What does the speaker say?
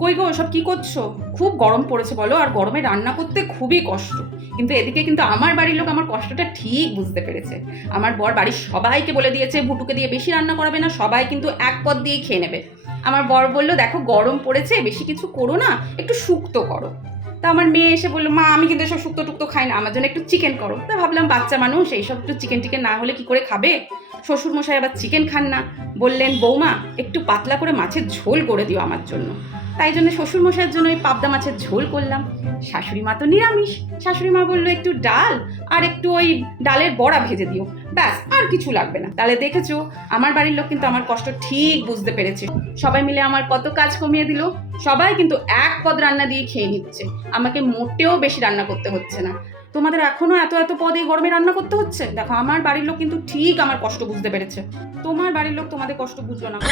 কই গো, সব কি করছো? খুব গরম পড়েছে বলো, আর গরমে রান্না করতে খুবই কষ্ট। কিন্তু এদিকে কিন্তু আমার বাড়ির লোক আমার কষ্টটা ঠিক বুঝতে পেরেছে। আমার বর বাড়ির সবাইকে বলে দিয়েছে ভুটুকে দিয়ে বেশি রান্না করাবে না, সবাই কিন্তু এক পদ দিয়েই খেয়ে নেবে। আমার বর বলল, দেখো গরম পড়েছে, বেশি কিছু করো না, একটু শুক্তো করো। তা আমার মেয়ে এসে বললো, মা আমি কিন্তু এসব শুক্তো টুক্তো খাই না, আমার জন্য একটু চিকেন করো। তা ভাবলাম বাচ্চা মানুষ, এইসব একটু চিকেন টিকেন না হলে কি করে খাবে। শ্বশুরমশাই আবার চিকেন খান না, বললেন বৌমা একটু পাতলা করে মাছের ঝোল করে দিও আমার জন্য। তাই জন্য শ্বশুরমশাইয়ের জন্য ওই পাবদা মাছের ঝোল করলাম। শাশুড়ি মা তো নিরামিষ, শাশুড়ি মা বললো একটু ডাল আর একটু ওই ডালের বড়া ভেজে দিও, ব্যাস আর কিছু লাগবে না। তাহলে দেখেছো, আমার বাড়ির লোক কিন্তু আমার কষ্ট ঠিক বুঝতে পেরেছে। সবাই মিলে আমার কত কাজ কমিয়ে দিল। সবাই কিন্তু এক পদ রান্না দিয়ে খেয়ে নিচ্ছে, আমাকে মোটেও বেশি রান্না করতে হচ্ছে না। তোমাদের এখনো এত এত পদ এই গরমে রান্না করতে হচ্ছে? দেখো আমার বাড়ির লোক কিন্তু ঠিক আমার কষ্ট বুঝতে পেরেছে। তোমার বাড়ির লোক তোমাদের কষ্ট বুঝলো না গো।